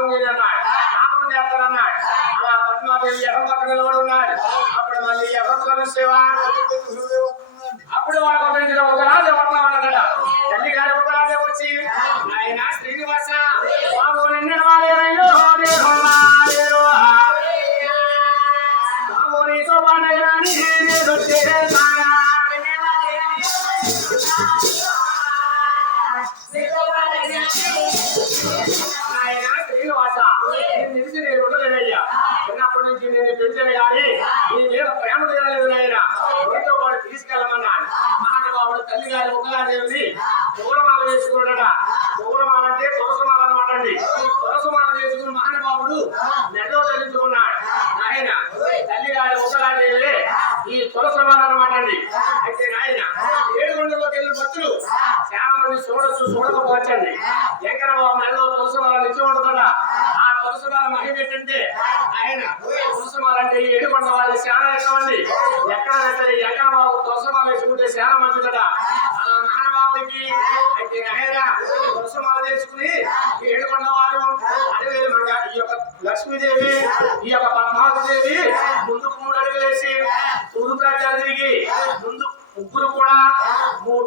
అన్నాడు నామం చేస్తానన్నాడు అలా పద్మాదేవి ఎవరి పక్కన నిలబడి ఉన్నాడు అప్పుడు మళ్ళీ ఎవరు కలుస్తేవా అప్పుడు వాళ్ళ పక్కన ఒక రాజు పట్ల ఉన్నాడట తల్లి గారు. ఒక రాజు వచ్చి ఆయన శ్రీనివాస బాబు నిన్న వాలేరయ్యో బాబు నీతో పాటైనా తల్లి గారి ఒకలాదేవిని పూలమాల వేసుకున్నాడట. పూలమాల అంటే తులసమాల అనమాట అండి. తులసమాల చేసుకున్న మహానుభావుడు నెలలో ధరించుకున్నాడు నాయన తల్లి గారి ఒకలాదేవి ఈ తులసమాల అనమాట అండి. అయితే నాయన ఏడుగుండలోకి వెళ్ళిన భక్తులు చాలా మంది చూడొచ్చు చూడకపోవచ్చండి. ఎంకర బాబు నెలలో తులసమాల నిత్యం ఉంటుందట తులసమాల మహిమ ఏంటంటే ఆయన తులసమాల అంటే ఈ ఏడుకొండ వాళ్ళు చాలా ఎక్కువండి ఎక్కడ సరే ఎంకర బాబు తులసమాల వేసుకుంటే చాలా మంచిదట. అలా మహానుభావుడికి అయితే ఆయన తులసమాల చేసుకుని ఈ ఏడుకొండ వారు అదే విధంగా ఈ యొక్క లక్ష్మీదేవి ఈ యొక్క పద్మావతిదేవి ముందుకు మూడు అడుగులేసి తూర్పు ప్రచారం తిరిగి ముందు ముగ్గురు కూడా మూడు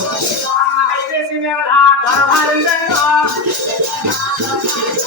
నాయన ఈ యొక్క తల్లిగారు పెరుగుదేవి ఎప్పుడొస్తా ఉన్నాయట ఎప్పుడు వచ్చే టైంలో మహాతల్లి బాధపడతా ఉన్నారు నాయన ఒక్కొక్కరి పుట్టేహమ్ము ఆ జీవ కడుపులో పోటమ్మ ఆ జీవ ఇది పక్కన పోటు వచ్చేహమ్ము అమ్మ ఎంత వరకు ఉన్నాడు అమ్మ అబ్బ కొడుకు మెదుల ఒప్పుకున్నాడు అప్ప ఎంతవరకు ఉన్నాడు అమ్మ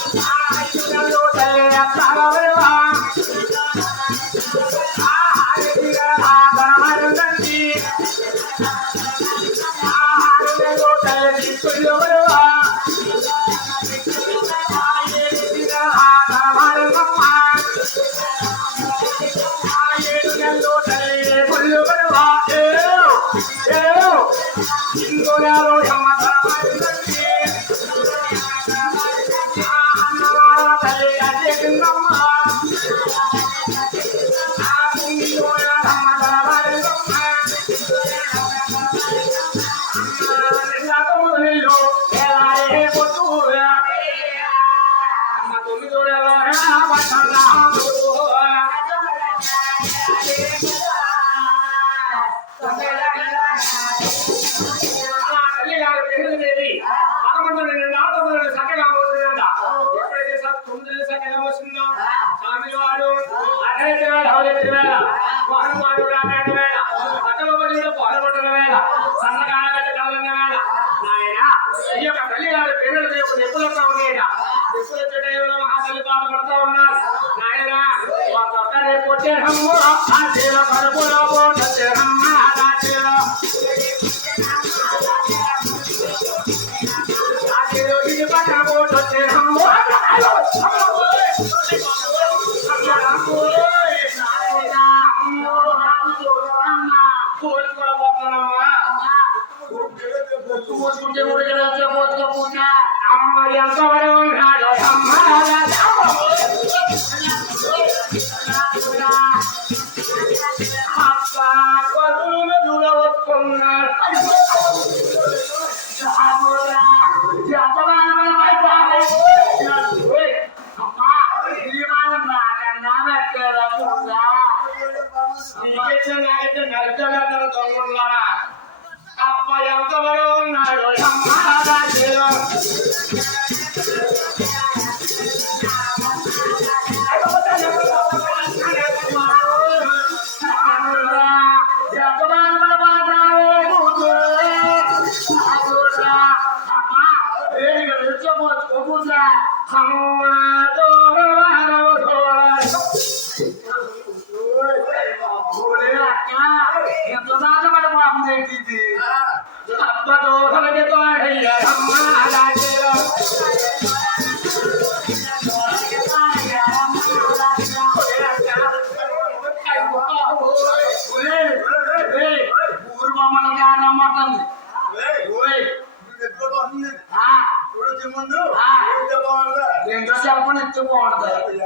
చెప్పని ఎత్తు బాగుంటుంది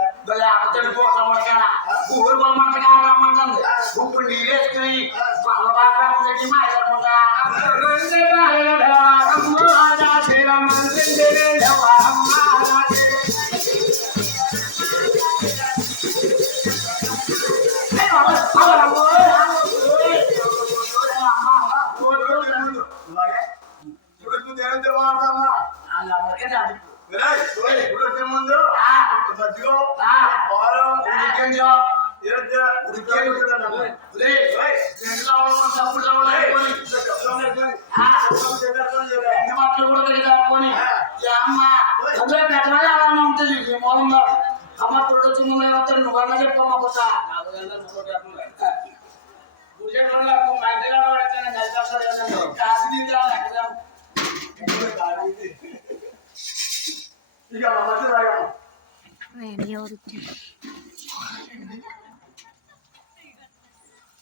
అతడి పోకమడకాడా ఊరు కొనమంటగా రమ్మంటుంది ఇప్పుడు నీవేసుకుని మాట్లాడుకుంటా আমার ప్రొడక్ట్ ముందు మాత్రం నువ్వన్నా చెప్పమ్మా కొత్త ఇక మధ్య రాగం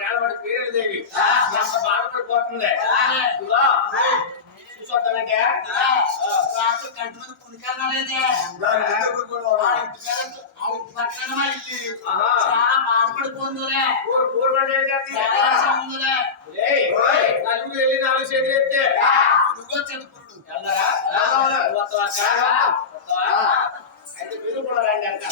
ఏడబడి పేరేదేవి అంత బాధపడిపోతుంది. చూసొద్దానంటే కంటి మీద పుణికాలం లేదే చాలా బాధపడిపోతుందిలే. నలుగురు వెళ్ళి నాలుగు చేతులు ఎత్తే. నువ్వు వచ్చాను మీరు కూడా రండి అంట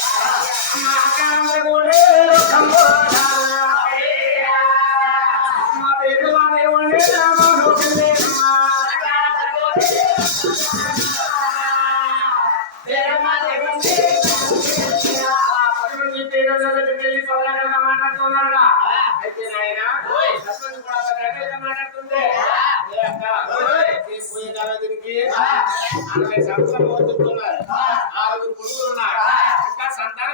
మాట్లాడుతున్నాడా అయితే నాయన సర్పంచ్ కూడా రకైతే మాట్లాడుతుండే పోయే కదా దీనికి అరవై సంవత్సరాలు ఆరుగురు కొడుకులు ఉన్నారు.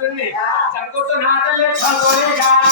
चल चल चल चल चल चल